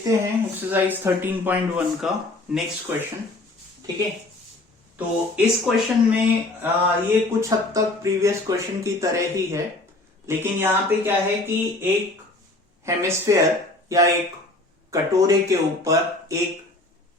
देखते हैं एक्सरसाइज 13.1 का नेक्स्ट क्वेश्चन। ठीक है, तो इस क्वेश्चन में ये कुछ हद तक प्रीवियस क्वेश्चन की तरह ही है, लेकिन यहाँ पे क्या है कि एक हेमिस्फेयर या एक कटोरे के ऊपर एक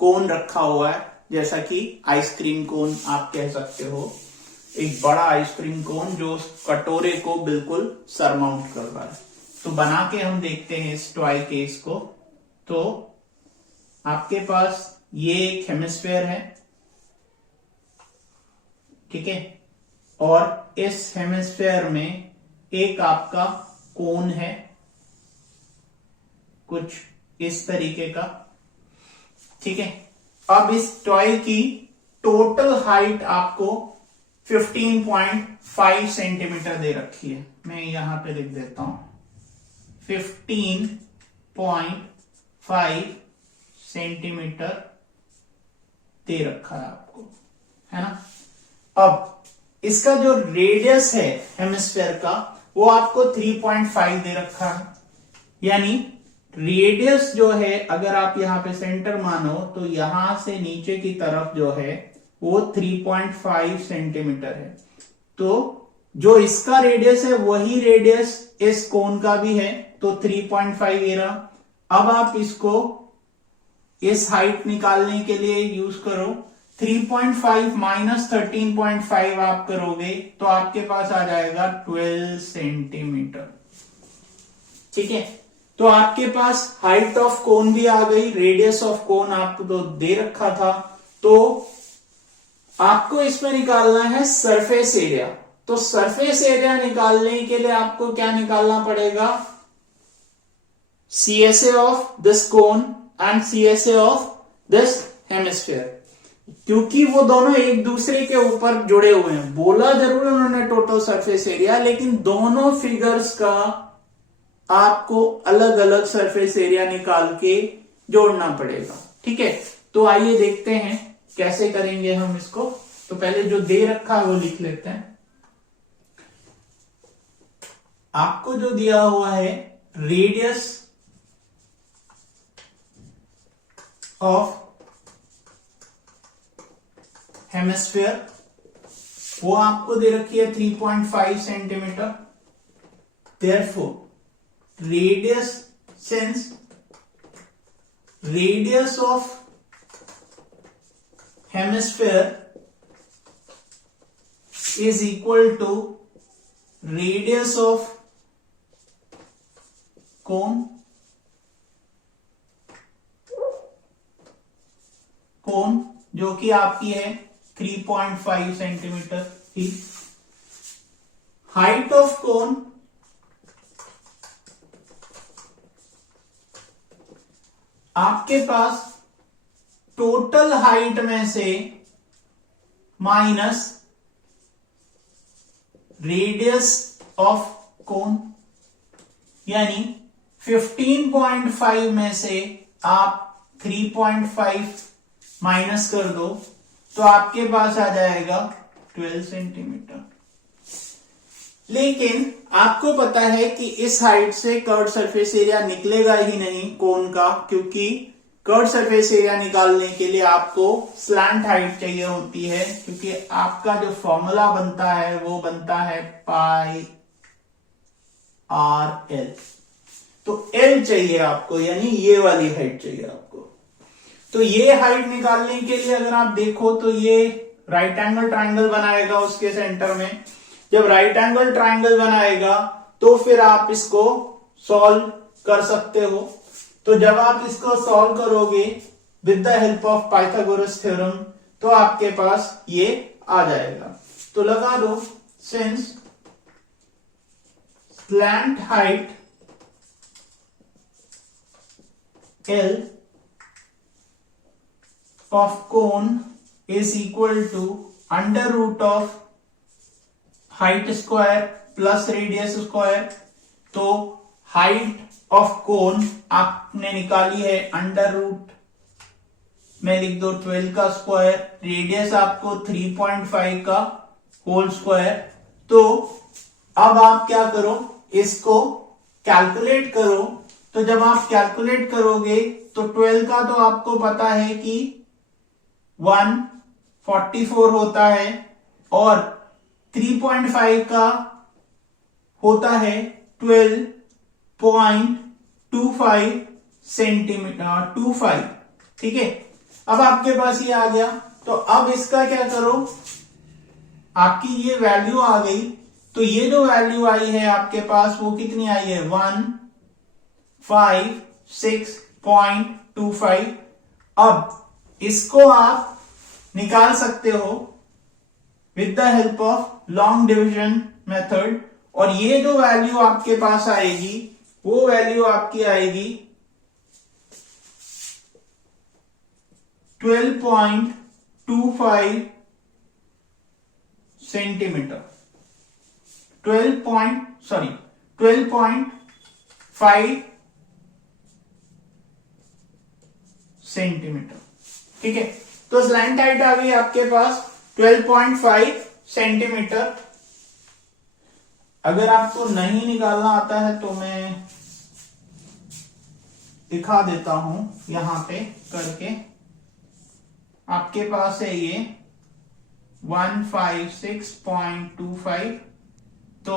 कोन रखा हुआ है, जैसा कि आइसक्रीम कोन आप कह सकते हो। एक बड़ा आइसक्रीम कोन जो कटोरे को बिल्कुल सरमाउंट कर रहा है। तो बना के हम देखते हैं इस टॉय केस को। तो आपके पास ये एक हेमिस्फेयर है, ठीक है, और इस हेमिस्फेयर में एक आपका कोन है कुछ इस तरीके का। ठीक है, अब इस टॉय की टोटल हाइट आपको 15.5 सेंटीमीटर दे रखी है। मैं यहां पे लिख देता हूं 15.5 सेंटीमीटर दे रखा है आपको, है ना। अब इसका जो रेडियस है हेमिस्फेयर का वो आपको 3.5 दे रखा है, यानी रेडियस जो है अगर आप यहां पे सेंटर मानो तो यहां से नीचे की तरफ जो है वो 3.5 सेंटीमीटर है। तो जो इसका रेडियस है वही रेडियस इस कोन का भी है, तो 3.5 ये रहा। अब आप इसको इस हाइट निकालने के लिए यूज करो। 3.5 माइनस 13.5 आप करोगे तो आपके पास आ जाएगा 12 सेंटीमीटर। ठीक है, तो आपके पास हाइट ऑफ कोन भी आ गई, रेडियस ऑफ कोन आपको तो दे रखा था। तो आपको इसमें निकालना है सरफेस एरिया। तो सरफेस एरिया निकालने के लिए आपको क्या निकालना पड़ेगा? CSA of this cone and CSA of this hemisphere, क्योंकि वो दोनों एक दूसरे के ऊपर जुड़े हुए हैं। बोला जरूर उन्होंने टोटल सरफेस एरिया, लेकिन दोनों फिगर्स का आपको अलग अलग सरफेस एरिया निकाल के जोड़ना पड़ेगा। ठीक है, तो आइए देखते हैं कैसे करेंगे हम इसको। तो पहले जो दे रखा है वो लिख लेते हैं। आपको जो दिया हुआ है रेडियस ऑफ हेमिस्फेयर, वो आपको दे रखी है 3.5 centimetre. Therefore radius, since radius of hemisphere is equal to radius of cone जो कि आपकी है 3.5 सेंटीमीटर की। हाइट ऑफ कोन आपके पास टोटल हाइट में से माइनस रेडियस ऑफ कोन, यानी 15.5 में से आप 3.5 माइनस कर दो तो आपके पास आ जाएगा 12 सेंटीमीटर। लेकिन आपको पता है कि इस हाइट से कर्व सरफेस एरिया निकलेगा ही नहीं कोन का, क्योंकि कर्व सरफेस एरिया निकालने के लिए आपको स्लैंट हाइट चाहिए होती है, क्योंकि आपका जो फॉर्मूला बनता है वो बनता है पाई आर एल। तो एल चाहिए आपको, यानी ये वाली हाइट चाहिए आपको। तो ये हाइट निकालने के लिए अगर आप देखो तो ये राइट एंगल ट्राइंगल बनाएगा उसके सेंटर में। जब राइट एंगल ट्राइंगल बनाएगा तो फिर आप इसको सॉल्व कर सकते हो। तो जब आप इसको सॉल्व करोगे with the help of Pythagoras theorem तो आपके पास ये आ जाएगा। तो लगा दो, since slant height L of cone is equal to under root of height square plus radius square. तो हाइट ऑफ कोन आपने निकाली है अंडर रूट में लिख दो 12 का स्क्वायर, रेडियस आपको 3.5 का होल स्क्वायर। तो अब आप क्या करो, इसको कैलकुलेट करो तो जब आप कैलकुलेट करोगे तो 12 का तो आपको पता है कि 144 होता है और 3.5 का होता है 12.25 सेंटीमीटर 25। ठीक है, अब आपके पास ये आ गया। तो अब इसका क्या करो, आपकी ये वैल्यू आ गई, तो ये जो वैल्यू आई है आपके पास वो कितनी आई है 156.25। अब इसको आप निकाल सकते हो with the help of long division method, और ये जो वैल्यू आपके पास आएगी वो वैल्यू आपकी आएगी 12.25 सेंटीमीटर, 12.5 सेंटीमीटर। ठीक है, तो स्लैंट हाइट आ गई आपके पास 12.5 सेंटीमीटर। अगर आपको नहीं निकालना आता है तो मैं दिखा देता हूं यहां पे करके। आपके पास है ये 156.25, तो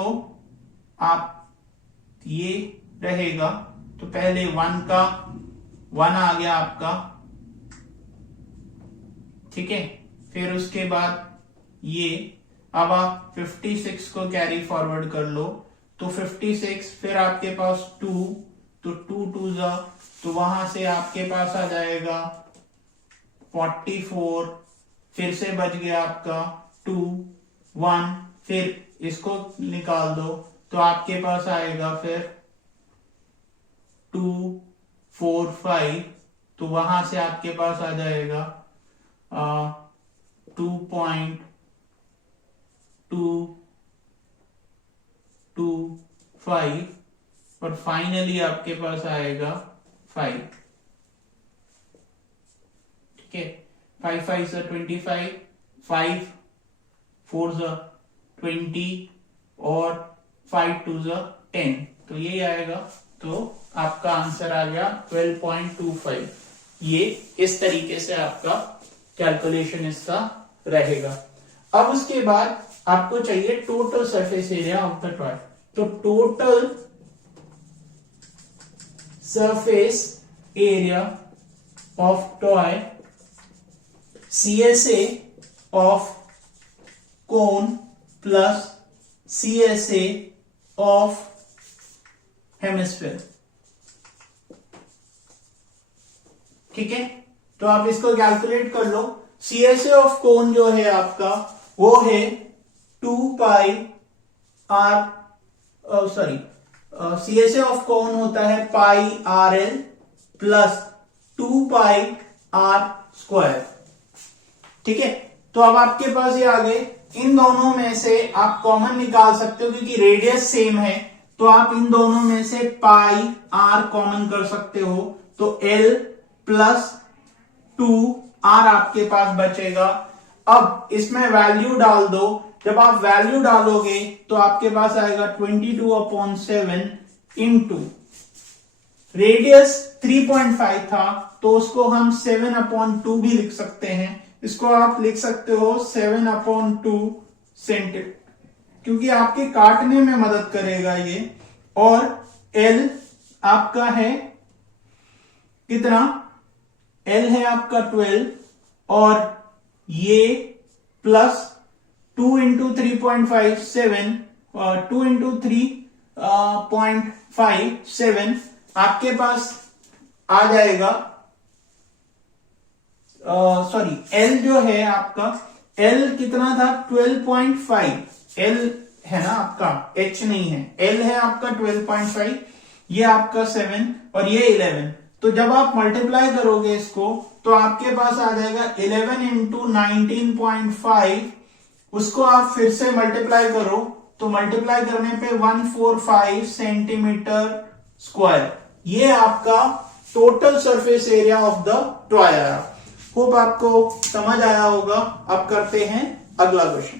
आप ये रहेगा, तो पहले 1 का 1 आ गया आपका, ठीक है, फिर उसके बाद ये, अब आप 56 को कैरी फॉरवर्ड कर लो, तो 56, फिर आपके पास 2, तो 2 2 जा, तो वहां से आपके पास आ जाएगा 44, फिर से बच गया आपका 2 1, फिर इसको निकाल दो तो आपके पास आएगा फिर 2 4 5, तो वहां से आपके पास आ जाएगा 2.225 और फाइनली आपके पास आएगा 5। ठीक है, 5 5 से 25, 5 4 से 20 और 5 2 से 10, तो ये आएगा। तो आपका आंसर आ गया 12.25। ये इस तरीके से आपका कैलकुलेशन इसका रहेगा। अब उसके बाद आपको चाहिए total surface area of the toy. तो total surface area of toy CSA of cone plus CSA of hemisphere. ठीक है, तो आप इसको कैलकुलेट कर लो। CSA ऑफ कोन जो है आपका वो है 2 pi R, sorry, CSA of cone होता है pi RL plus 2 pi R square. ठीक है, तो अब आपके पास ये आ गए, इन दोनों में से आप कॉमन निकाल सकते हो क्योंकि रेडियस सेम है, तो आप इन दोनों में से पाई R कॉमन कर सकते हो, तो L प्लस 2R आपके पास बचेगा। अब इसमें वैल्यू डाल दो, जब आप वैल्यू डालोगे तो आपके पास आएगा 22/7 इंटू रेडियस 3.5 था, तो उसको हम 7/2 भी लिख सकते हैं। इसको आप लिख सकते हो 7/2 सेंटीमीटर, क्योंकि आपके काटने में मदद करेगा ये। और L आपका है कितना, L है आपका 12, और ये प्लस 2 इंटू 3.57 और 2 इंटू 3.57 आपके पास आ जाएगा, सॉरी, L जो है आपका, L कितना था 12.5, L है ना आपका, H नहीं है, L है आपका 12.5, ये आपका 7 और ये 11। तो जब आप मल्टीप्लाई करोगे इसको तो आपके पास आ जाएगा 11 इंटू 19.5, उसको आप फिर से मल्टीप्लाई करो, तो मल्टीप्लाई करने पे 145 सेंटीमीटर स्क्वायर। ये आपका total surface area of the toy आया। होप आपको समझ आया होगा। अब करते हैं अगला क्वेश्चन।